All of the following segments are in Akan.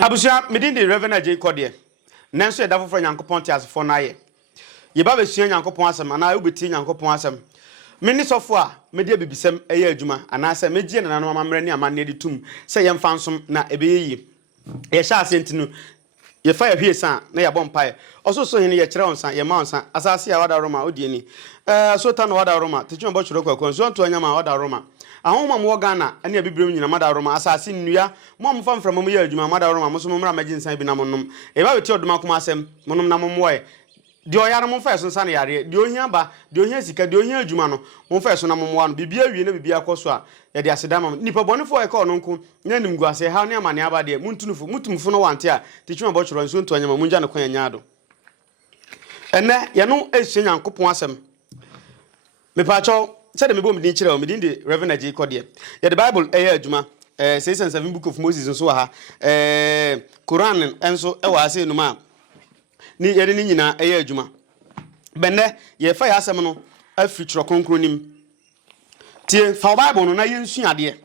Abusua medin de Reverend J Kodie. Nanso e da fofo Nyankopon te asefo na ye. Ye ba besua Nyankopon asem ana ubeti Nyankopon asem. Meni sofo a media bibisem eye adwuma ana se megie na nanom amamre ne amanne de tum se ye mfa nsom na ebeyeyi. Ye sha asentinu ye fa ye hwiesa na ye bompae. Ososo hene ye kire onsa ye ma onsa asase ya wada roma odie ni. So ta no wada roma Techiman bo chiro kwakon so nto anya ma wada roma. Ahoma mo Ghana ane abibrem nyina mada roma asase nnua mo mfa mfra mo ye adwuma mada roma mo so mo mra magin bi na monnom e ba weti odoma kuma asem monnom na mo moe de oyare mo fa so nsa yare de ohia ba de ohia sika de ohia adwuma no mo fa so na mo moa no bibia wie na bibia koso a ye de aseda ma nipa bonefo e ka ono nko na nim guase ha ne amane aba de mutumfo no wante a Techiman bo chiro nso nto anya ma munja ne kwan nyaado ene ye no ehye Nyankopon asem me pa cho said me bom din kire o me din de Reverend J Kodie. The Bible adwuma 6 and 7 book of Moses nso ha Quran enso e wa ase numa ni yede ni nyina adwuma benne ye fa ya asem no afitro konkro nim tie fa Bible no na yensu ade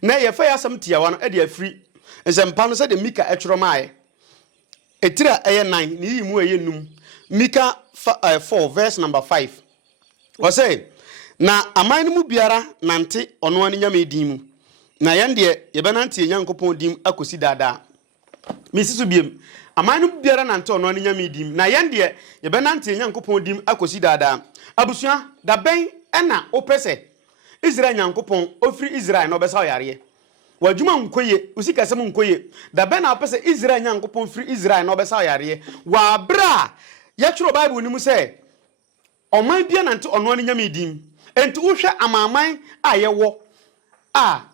na ye fa ya asem tie wa no e de afiri nsempa no said de Mika etworo maaye etira 9 ni yimu num Mika 4 verse number 5 o say na aman mu biara nante ono ani nyame din mu na yende ye benante Nyankopon dim akosi dada misisu biem aman mu biara nante ono ani nyame dim na yende ye benante Nyankopon dim akosi dada abusua da ben ena opese Israel Nyankopon ofri Israel no besa yare wadwuma nkoye usika sem nkoye da ben na opese Israel Nyankopon fri Israel no besa yare wa bra ya tworo Bible ni mu se oman bia nante ono ani nyame dim enti uhwe amaman ayewo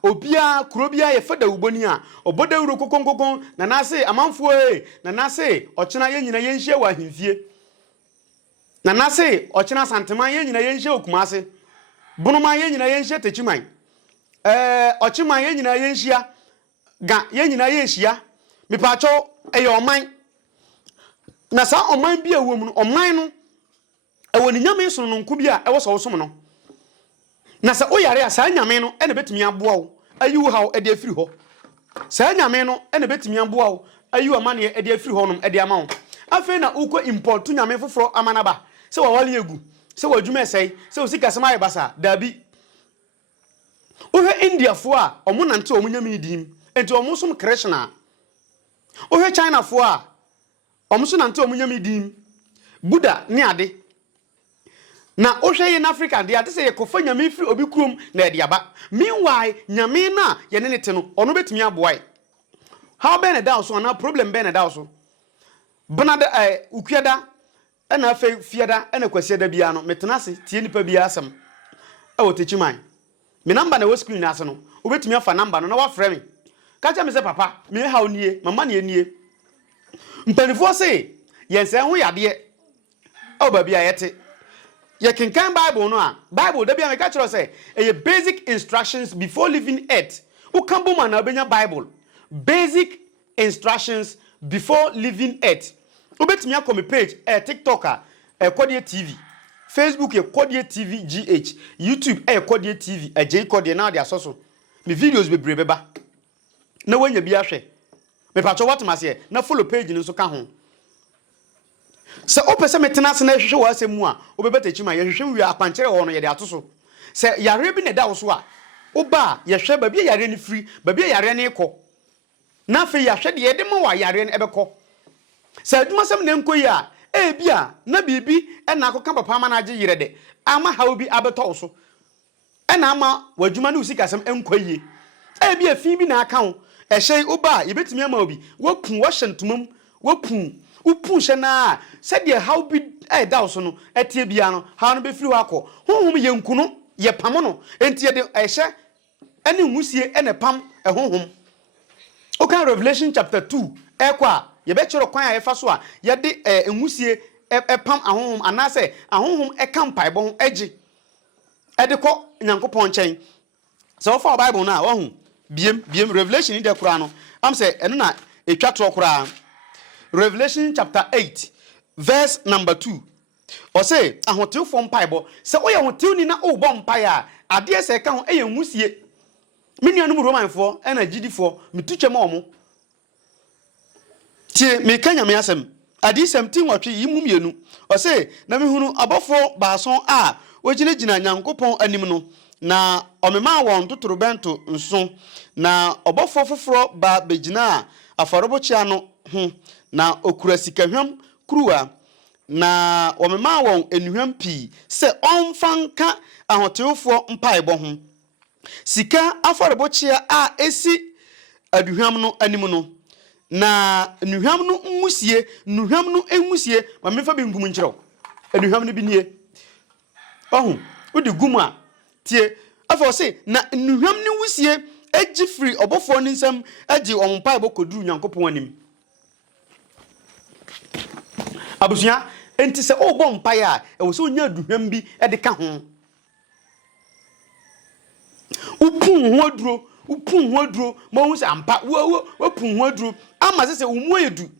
obia kurobia ye fada uboni a oboda uro kokonkokon na nase amanfo na nase ochena ye nyina ye nhye wa himfie na nase ochena santema ye nyina ye nhye Kumasi bunuma ye nyina ye nhye Techiman ochema ye nyina ye nhia ga ye nyina ye nhia mipacho eye oman na sa oman bia wom no oman no ewoni nyame so no nku bia ewo so som no na sa oyare a sa nyame no ene betimi aboa wo ayiwu hawo ede afiri ho sa nyame no ene betimi aboa wo ayiwu amane ede afiri ho nom ede ama wo afi na uko import nyame foforo amanaba se wa wale egu se wa dwuma esai se osika sema ayebasa dabi ohe India fo a omo nante omo nyame dim enti omo som Krishna ohe China fo a omo so nante omo nyame dim Buddha ni ade na ohwe in Africa de ate se ye kofa nyame firi obi krom na ede aba meanwhile nyame na ye ne nete no ono betimi aboa how be na da so na problem be na da so bana da ukuada na afa fiada na kwasiada bia no metenase tie nipa bia asem e wo Techiman me number na wo screen ase no obetimi afa number no na wa frɛ me ka cha me se papa me ha onie mama na enie mpanifo se yense ho yade o ba bia yete ye kinkan Bible no a Bible da bia me ka kiro say e basic instructions before leaving earth u kan bo man na obenya Bible basic instructions before leaving earth obetimi akome page TikTok Kodie TV Facebook Kodie TV GH YouTube Kodie TV J Kodie na dia soso me videos bebre beba na wanya bi ahwe me pacho what mase na follow page ni so ka ho se opese metenase na hwehwe wa asemu a obebe Techiman ye hwehwe wi akwankere ho no ye de atoso se yare bi ne da wo so a oba ye hwe ba bi yare ni free ba bi yare ni ekọ na fe ya hwe de ye de ma wa yare ni ebekọ se aduma sem ne nkoyi a bia na bibi na akoka papa ama na age yire de ama ha obi abeto wo so na ama wadwuma ne usika sem enkoyi bia fi bi na aka ho ehye oba ye betimi ama obi wapun wo hyentomam wapun upu hye na se de how bi da wo so no etie bia no ha no be firi akọ honhom ye nku no ye pam no enti ye de ehye ene husie ene pam honhom oka Revelation chapter 2 ekwa ye be kiro kwan a ye fa so a ye de husie pam ahonhom anase ahonhom eka bo agi ede ko Nyankopon nchen se wo fa Bible na wo hu biem Revelation ni de kura no am se eno na etwa to kura Revelation chapter 8 verse number 2 o say ahotew fo mpaibo se oye hotew ni na o bo mpai a ade se ka ho eye husie me nuanum Romanfo na gidifo metutwem omo tie me kanya me asem adi sem tin watwe yimum yenu o se na me hunu abofo baason a ogina Nyankopon anim no na omema won totoro bento nso na obofo foforo ba begina afarobochia no na okura sikahwam kruwa na omema won enuhwam pi se onfanka ahotewfo mpaebo ho sika afarobochia a esi aduhwam no anim no na nuhwam no musie nuhwam no enmusie ma mefa bi ngum nkyerɛw nuhwam no bi nie ohu odi gum a tie afo se na nuhwam no wusie agi free obofo ni nsam agi ompa ebokoduru Nyankopon anim abusua enti se obɔ mpa ya e wo se onya duhwam bi de ka ho upun ho aduro ma hu se ampa wo pun ho aduro ama se umu edu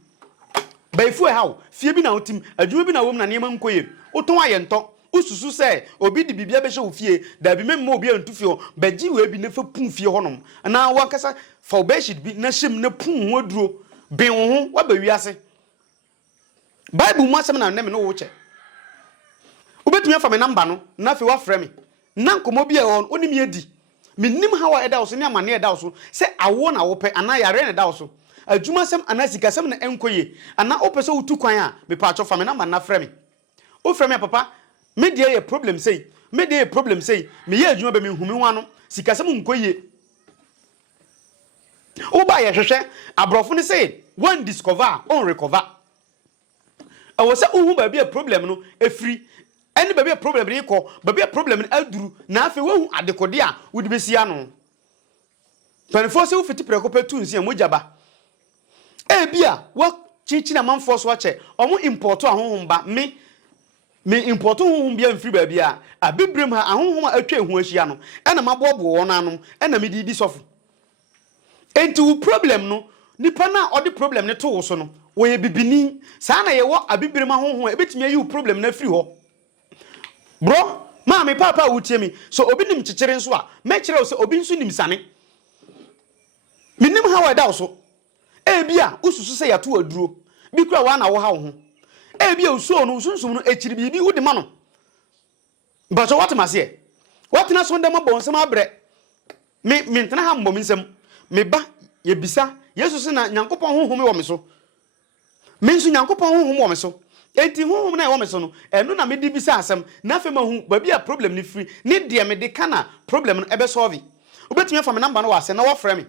baifu e hawo fie bi na wotim adwuma bi na wom na nema nkoye woton ayento ususu se obi di bibia be hye wo fie da bi memma obi antu fie ho baji we bi na fa pun fie honom na wakasa fa obeshit bi na hyem na pun ho aduro ben ho wa ba wiase bible mu asem na nem no wo che ubetumi afa me number no na fe wa frɛ me na nkomo bi e won onim yedi minim hawa eda oso ne amane eda oso se awo na wo pe ana yare na eda oso adwuma sem ana sikasem na enkoye ana opese utu kwan a me pa acho fa me na ma na frɛ me o frɛ me papa me de ye problem sei me de ye problem sei me ye adwuma be me humi ho ano sikasem nkoye o ba ye hwehwe abrofo ne sei one discover on recover awo se uhu ba bi problem no efri any baby problem ni ko baby problem aduru na afi wo hu adekode a wudi besia no 24 se wo fiti prekope tu nsia mojaba e bia wo chichi na manfo so ache omo import ahohom ba me import hohom bia mfiri ba bia abibrem ha ahohom atwa hu ahia no e na mabobo wo na anom e na medidi sofo enti wo problem no nipa na odi problem ne to wo so no wo ye bibini sa na ye wo abibrem ahohom e betimi ayi wo problem na firi ho bro mama papa wutie mi so obi nim chichire nso a me kire o se obi nso nim sane minim ha wa da so e bia ususu se yato aduro bi kura wa na wo ha wo ho e bia usuo no usunsum no echiri bibi wo de ma no but so what mase what na so ndem bo nsem abre me ntena ha mbom nsem me ba ye bisa yesu se na Nyankopon honhom wo me so me nso Nyankopon honhom wo me so enti honhom na wo me so no eno na me di bisa asem na fe ma hu ba bia problem ni free ni de me de kana problem no ebe solve obetumi afa me number no wase na wo frɛ me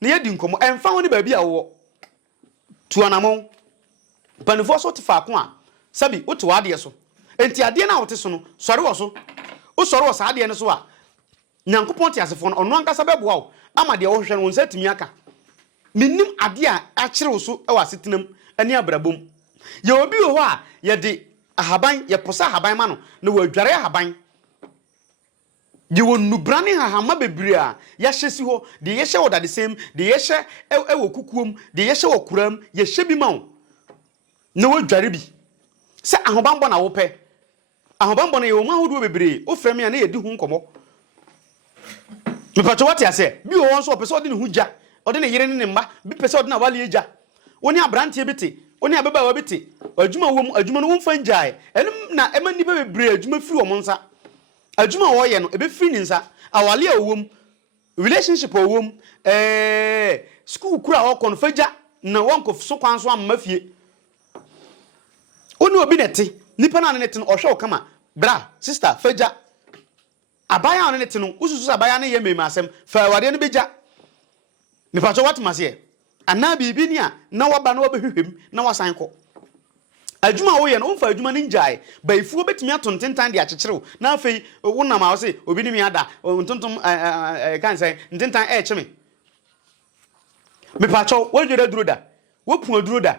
na ye di nkomo emfa ho ni ba bia wo tuanamon panifo so te fa ko a sabi wo te wade so enti ade na wo te so no sɔre wo so wo sɔre wo sa ade ne so a Nyankopon te asefo no ɔno ankasa bɛboa wo ama de wo hwɛ no wo nsa timi aka minnim ade a akyere wo so e wasetenam ani abrabom ye obi wo a ye de ahaban ye posa ahaban ma no na wo adware ahaban ye wo nubrane hahama bebre a ya hyesi ho de ye hye wo da the same de ye hye e wo kukuom de ye hye wo kuram ye hye bi ma wo na wo adware bi se ahobanbɔ na wo pɛ ahobanbɔ na ye wo ma hodo bebre o frɛ me a na ye di hu nkomo me pato what ya say bi wo nso opese ode ne hu gya ode ne yere ne mba bi pese ode na wale egya woni abrantie bete oni abeba wa bete adwuma wom adwuma no womfa njae enim na ema nipa bebre adwuma firi wo nsa adwuma wo ye no ebe firi ni nsa awale a wom relationship a wom school kura wo kon fagya na wonko so kwan so amma fie oni obi nete nipa na nete no ohwe wo kama bra sister fagya abaya no nete no ususu abaya no ye mema asem fa wade no begya nipa so what mase ana bibi ni a na waba na wabehwehwem na wasan kɔ adwuma wo ye no umfa adwuma ni njae baifuo betimi atontentan de akyekyerɛw na afei wonam a wo se obi ni mi ada ntontom kan sɛ ntentan kyeme me pacho wo dwere duro da wo pu aduro da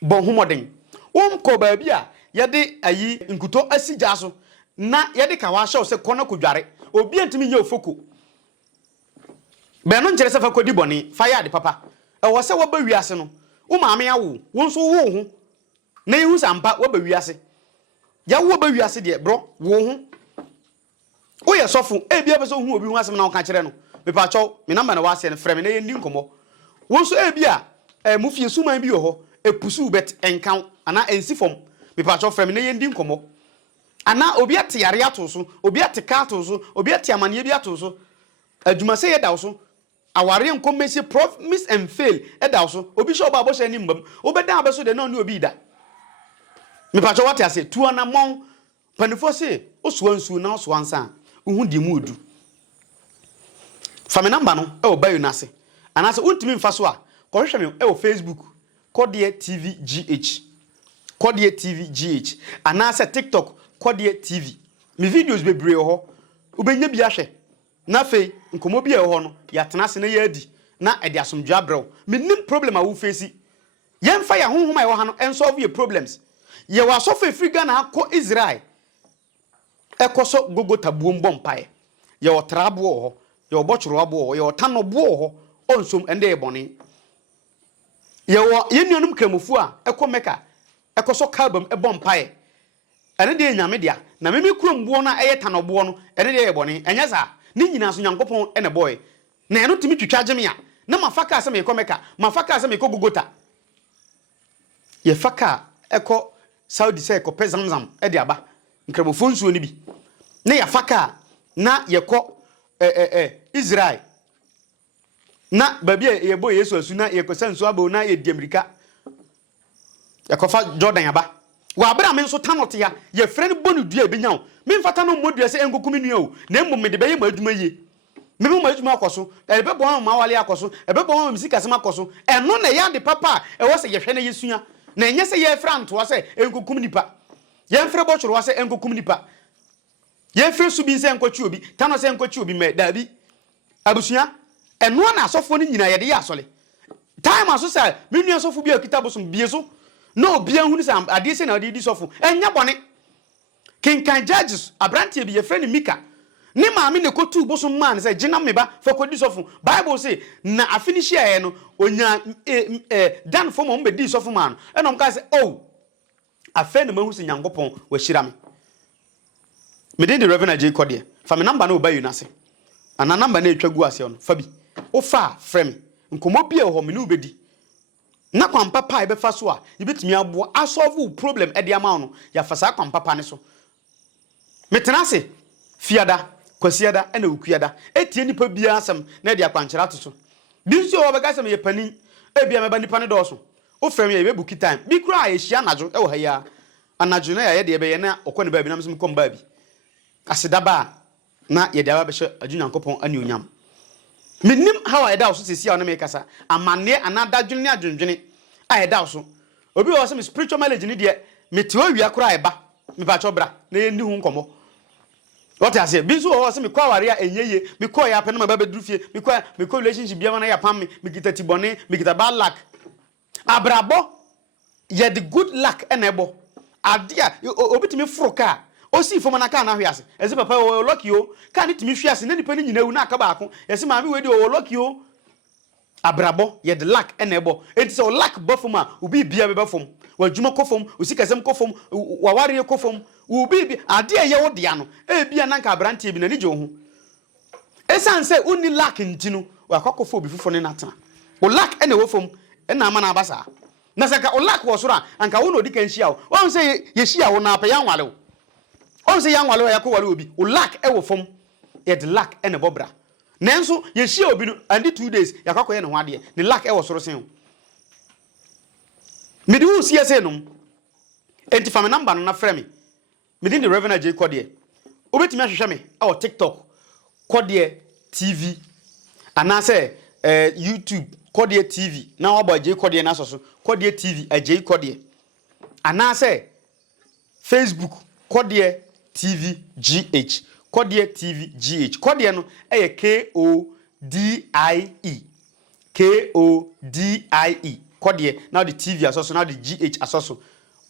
bon homoden won kɔ ba bi a ye de ayi nkuto asigya so na ye de ka wa hyew se kɔ na kodware obi antimi nye ofoko beno nkyere se fa Kodie boni fire de papa e wo se wo ba wiase no wo maame awo wo nso wo ho na yehu sampa wo ba wiase ya wo ba wiase de bro wo ho wo ye sofo e bia be so hu obi hu asem na wo ka kire no me pa chaw me number na wase no frɛ me na ye ndi nkomo wo nso e bia mufie suman bi ho epusu bet enkan ana ensi fom me pa cho frem na yendi nkomo ana obi ate yare ato so obi ate ka ato so obi ate amane bi ato so adwuma se yeda so aware nkomesi promise and fail eda so obi sho ba bo hye ni mbam obeda abeso de na oni obi da me pa cho wate ase tu ana mon panifo se osuwa nsu na osuwa nsa uhu di mu odu fami number no e obayu nase anase untimi mfa so a kohwehwe me e Facebook Kodie TV GH Kodie TV GH anase TikTok Kodie TV me videos bebre ho ubenya bi ahwe na fe nkomo bi e ho no ya tenase na yadi na e de asomdwa brew me nim problem a wo face yemfa ya honhom a e wo ha no en solve your problems ye wa so fe Africa na akọ Israel ekoso gogo tabuom bompae ye o trabo ho ye o bochoro abo ho ye o tanobo ho onsom ende e bone ye wo ye nuanum kramofu a ekomeka ekoso carbon e bompae ene de nyame dia na meme kurombo na eye tanobo no ene de e bone enye sa ni nyina so nyankopon ene boy na eno timi twitwaje me a na mafaka ase me ekomeka mafaka ase me ekogogota ye faka eko Saudi say ko pezamzam e de aba nkramofo nsuo ni bi na ya faka na yeko Israel na babia ye boy Yesu asu na yekosa nsuo aba na ye di America yakofa Jordan aba wa abra me nso tanote ya ye frɛ bonu dua be nyawo me mfata no modua se enkokumi nua o na emmom me de be ye ma adwuma ye me mo ma adwuma akoso e be bon ma wale akoso e be bon ma sika sem akoso eno na ya de papa e wo se ye hwɛ na yesua na enye se ye fra nto se enkokum nipa ye mfre bochoro se enkokum nipa ye mfre su bi se enkochi obi tano se enkochi obi me dabi abusua eno na asofo ni nyina ye de ya asole time aso se menu asofo bi akita bosom bie so no bia hu ni se ade se na ade di sofo enya bone kinkan judges abrantie bi ye frɛ ni Mika ni maami ne kotu bosom man se gina meba fa kodi sofo Bible say na afinishi aye no onya dan fo mo mbedi sofo man enom ka se oh afa ne mahu se nyankopon wa hira me den de Reverend J Kodie fa me number na obayu nase ana number na etwagu ase no fa bi o fa frame nkomo bia ho me ne obedi na kwampapa e be fa so a yebetimi abo asolve problem e de ama no ya fa sa kwampapa ne so metenase fiada kwasiada ena okuada etie nipa bia asem na de akwankyera to so bi nso o bega asem ye pani e bia meba nipa ne do so o frem ye be buki time bi kura ye hia anajo e wo ha ya anajo na ya ye de be ye na okɔ ne ba bi na msem kom ba bi asedaba na ye de aba be hye adwunyankopɔn ani onyam menim how I da so sisi a na me kasa amane anadadwene ne adwendwene a ye da so obi wo se me spiritual knowledge ni de mete awia kura e ba me ba chobra na ye ni hu nkomo what I say bizu o se me kwa ware a enyeye me kwa ya pene ma ba beduru fie me kwa relationship bia na ya pam me gita tibone me gita bad luck abrabo ye the good luck enebo adia obitimi froka o si fo mana ka na hwe ase ese papa o lucky o ka ni timi hwe ase na nipa ni nyina wu na aka ba ko ese maami we di o lucky o abrabo ye the luck enebo enti so luck bofuma obi bia be bofum wadwuma kofom osikasem kofom waware kofom ubi bi ade ye wo de ano e bia na nka abrantie bi na ni je ho esan se uni luck ntinu wakokofo obi fufo ne natana o luck ene wo fom ena ama na abasa na saka o luck wo soro anka wo no di kan hia wo won se ye hia wo na pa yan wale wo won se yan wale wo yakọ wale obi o luck e wo fom ye de luck ene bobra nanso ye hia obi no andi 2 days yakọ ye ne ho ade ne luck e wo soro sen me di wo sie se no enti fa me number no na frɛ me within the Reverend J Kodie obetimi ahwehwe me o TikTok Kodie TV anase YouTube Kodie TV na obo J Kodie na so Kodie TV J Kodie anase Facebook Kodie TV GH Kodie TV GH Kodie no KODIE Kodie now the TV asoso now the GH asoso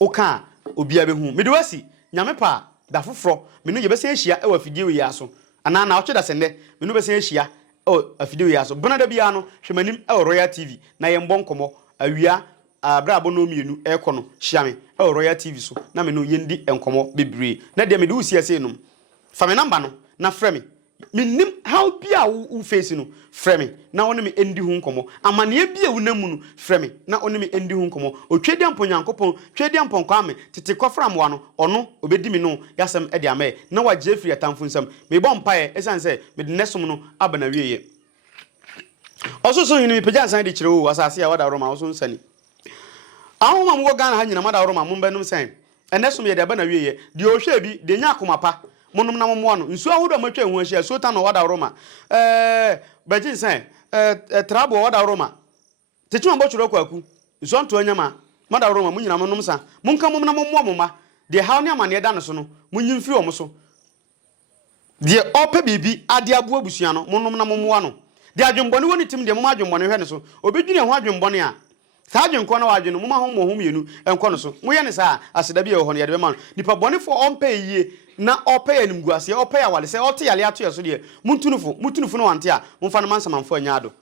oka obia be hu medewasi nyame pa da foforo me no yebese ehia e wa fidie wi aso ana na otwe da sende me no bese ehia o afidie wi aso bona da bia no hwemanim e Royal TV na ye mbon komo awia abrabo no mienu e kono hia me e Royal TV so na me no yendi enkomo bebre na de me de usi ase no fa me number no na frɛ me Minim how bia wo face no frɛ me na wone me endi ho nkomo amane bia wo namu no frɛ me na wone me endi ho nkomo otwedi ampon Nyankopɔn twedi ampon kwa me tete kɔfra mo ano ɔno obedi me no yasɛm ɛde amae na wagye afiri atamfo nsam me bɔ mpae esan sɛ me de nesom no aba na wieye ɔsoso hini me pagya nsan de kyerɛ wo asase a wada roma ɔso nsani ahoma mo Ghana ha nyina mada roma mo mbenum sɛn ɛnesom yɛ de aba na wieye de ohwɛ bi de nya akomapa monum na mommo ano nsu ahodo matwa hu ahia so ta no wada roma bagin sen trabo wada roma Techiman bo churo kwaku nsu onto anyama wada roma munyina monum sa monka mom na mommo moma de haw ne amane da no so no munyim firi omo so de opa bibi ade abo abusua no monum na mommo ano de adwembone woni tim de mom adwembone hwe ne so obedwune ho adwembone a saa adwenko na wadwene mom ahom mohom yenu enko no so moye ne saa aseda bia ho ne yede be ma nipa bone fo ompa yie na opa ya nimguase opa ya wale se ote yale ato yeso de mutunufo no wante a momfa no mansamanfo anya ado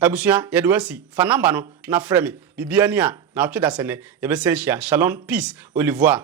abusua yede wasi fa number no na frɛ me bibia ni a na otweda sene ye be senhia shalom peace olivoa